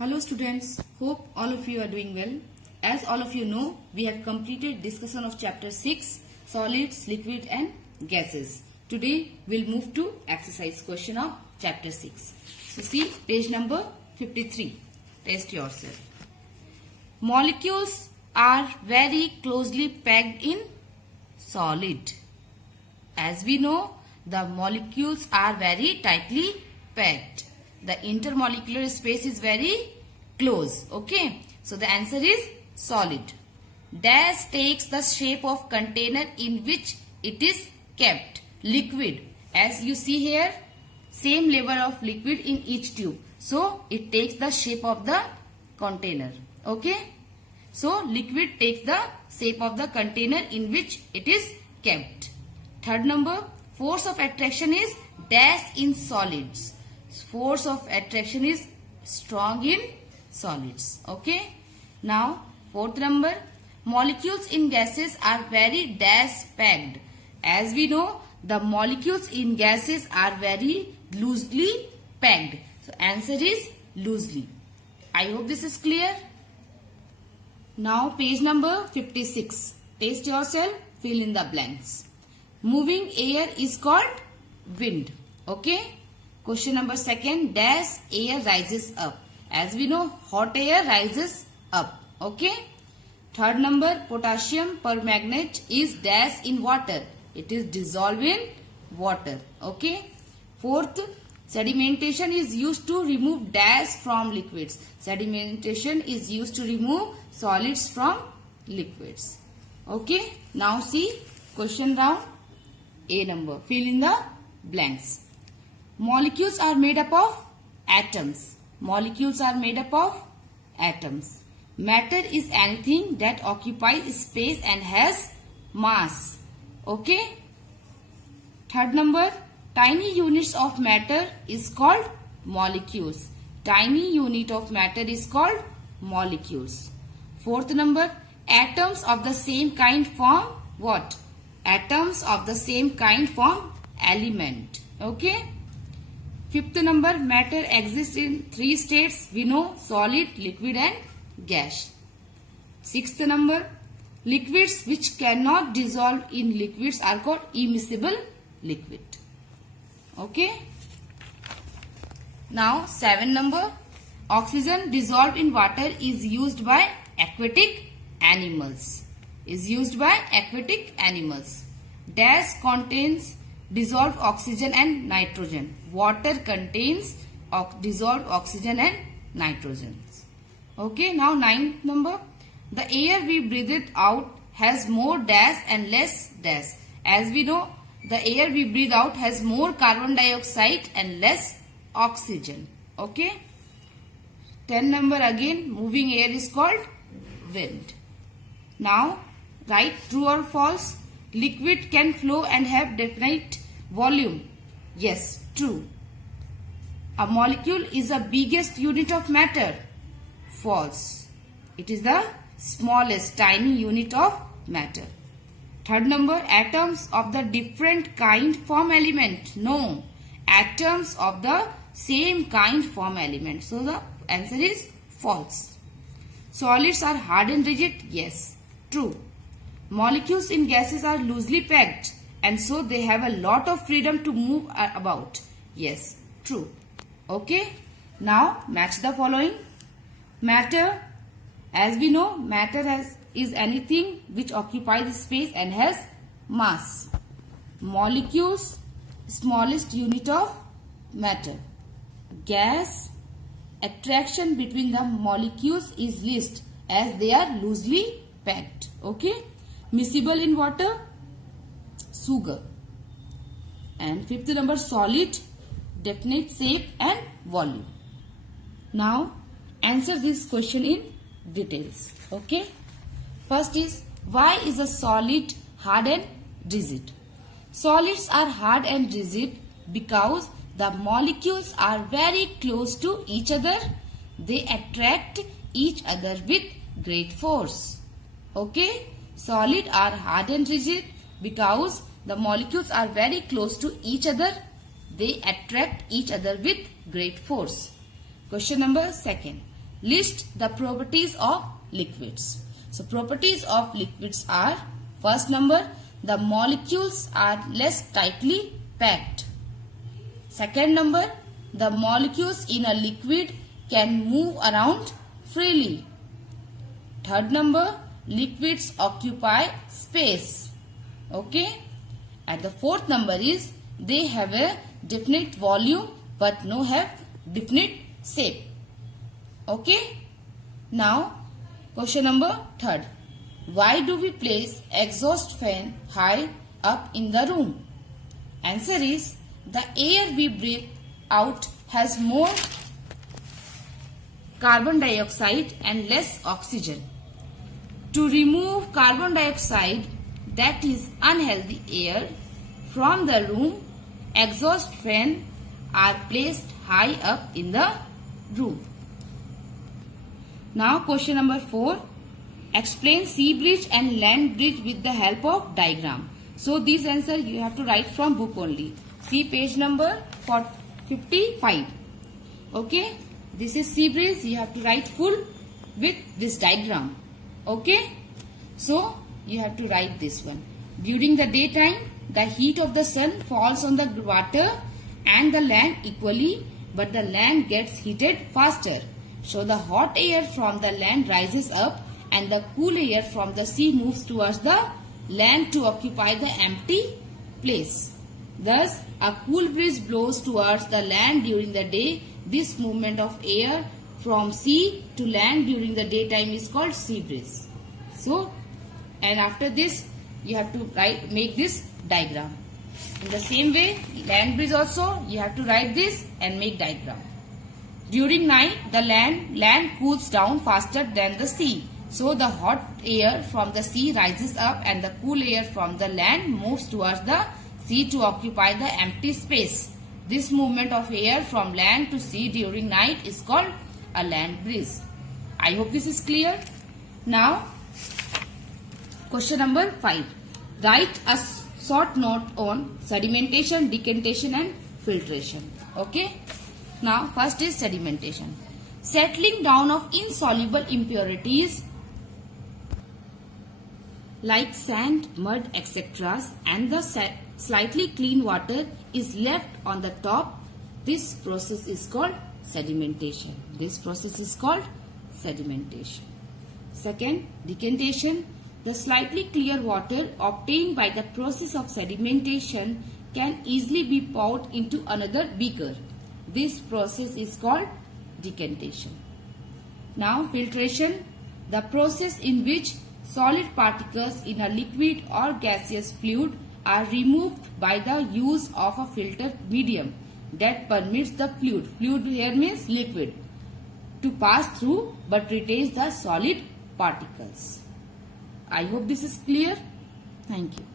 Hello students, hope all of you are doing well. As all of you know, we have completed discussion of chapter 6, solids, liquid and gases. Today we'll move to exercise question of chapter 6. So see page number 53. Test yourself. Molecules are very closely packed in solid. As we know, the molecules are very tightly packed. The intermolecular space is very close. Okay. So the answer is solid. Dash takes the shape of container in which it is kept. Liquid. As you see here, same level of liquid in each tube. So it takes the shape of the container. Okay. So liquid takes the shape of the container in which it is kept. Third number, force of attraction is dash in solids. Force of attraction is strong in solids. Okay. Now fourth number, molecules in gases are very dash packed. As we know, the molecules in gases are very loosely packed. So answer is loosely. I hope this is clear. Now page number 56. Test yourself, fill in the blanks. Moving air is called wind. Okay. Question number second, dash air rises up. As we know, hot air rises up. Okay. Third number, potassium permanganate is dash in water. It is dissolved in water. Okay. Fourth, sedimentation is used to remove dash from liquids. Sedimentation is used to remove solids from liquids. Okay. Now see question round A number. Fill in the blanks. Molecules are made up of atoms. Molecules are made up of atoms. Matter is anything that occupies space and has mass. Okay. Third number, tiny units of matter is called molecules. Tiny unit of matter is called molecules. Fourth number, atoms of the same kind form what? Atoms of the same kind form element. Okay. Fifth number, matter exists in three states. We know solid, liquid and gas. Sixth number, liquids which cannot dissolve in liquids are called immiscible liquid. Okay. Now 7 number, oxygen dissolved in water is used by aquatic animals. Is used by aquatic animals. Dash contains dissolved oxygen and nitrogen. Water contains dissolved oxygen and nitrogen. Okay, now 9th number. The air we breathe out has more dash and less dash. As we know, the air we breathe out has more carbon dioxide and less oxygen. Okay. 10 number again, moving air is called wind. Now, write true or false. Liquid can flow and have definite volume. Yes, true. A molecule is the biggest unit of matter. False. It is the smallest tiny unit of matter. Third number, atoms of the different kind form element. No. Atoms of the same kind form element. So the answer is false. Solids are hard and rigid. Yes, true. Molecules in gases are loosely packed and so they have a lot of freedom to move about. Yes, true. Okay. Now match the following. Matter. As we know, matter is anything which occupies space and has mass. Molecules, smallest unit of matter. Gas, attraction between the molecules is least as they are loosely packed. Okay. Miscible in water, sugar. And fifth number, solid, definite shape and volume. Now answer this question in details. Okay. First is, why is a solid hard and rigid? Solids are hard and rigid because the molecules are very close to each other. They attract each other with great force. Okay. Solid are hard and rigid because the molecules are very close to each other. They attract each other with great force. Question number second. list the properties of liquids. So properties of liquids are, first number, the molecules are less tightly packed. Second number, the molecules in a liquid can move around freely. Third number, liquids occupy space. Okay. And the fourth number is, they have a definite volume but no have definite shape. Okay. Now question number third. Why do we place exhaust fan high up in the room? Answer is, the air we breathe out has more carbon dioxide and less oxygen. To remove carbon dioxide, that is unhealthy air, from the room, exhaust fan are placed high up in the room. Now question number 4. Explain sea bridge and land bridge with the help of diagram. So these answers you have to write from book only. See page number 55. Okay. This is sea bridge. You have to write full with this diagram. Okay. So you have to write this one. During the daytime, the heat of the sun falls on the water and the land equally, but the land gets heated faster. So the hot air from the land rises up and the cool air from the sea moves towards the land to occupy the empty place. Thus, a cool breeze blows towards the land during the day. This movement of air from sea to land during the daytime is called sea breeze. So, and after this, you have to make this diagram. In the same way, land breeze also, you have to write this and make diagram. During night, the land cools down faster than the sea. So the hot air from the sea rises up and the cool air from the land moves towards the sea to occupy the empty space. This movement of air from land to sea during night is called a land breeze. I hope this is clear. Now, question number 5. Write a short note on sedimentation, decantation and filtration. Okay. Now, first is sedimentation. Settling down of insoluble impurities like sand, mud, etc. and the slightly clean water is left on the top. This process is called sedimentation. This process is called sedimentation. Second, decantation. The slightly clear water obtained by the process of sedimentation can easily be poured into another beaker. This process is called decantation. Now, filtration. The process in which solid particles in a liquid or gaseous fluid are removed by the use of a filter medium that permits the fluid. Fluid here means liquid, to pass through but retains the solid particles. I hope this is clear. Thank you.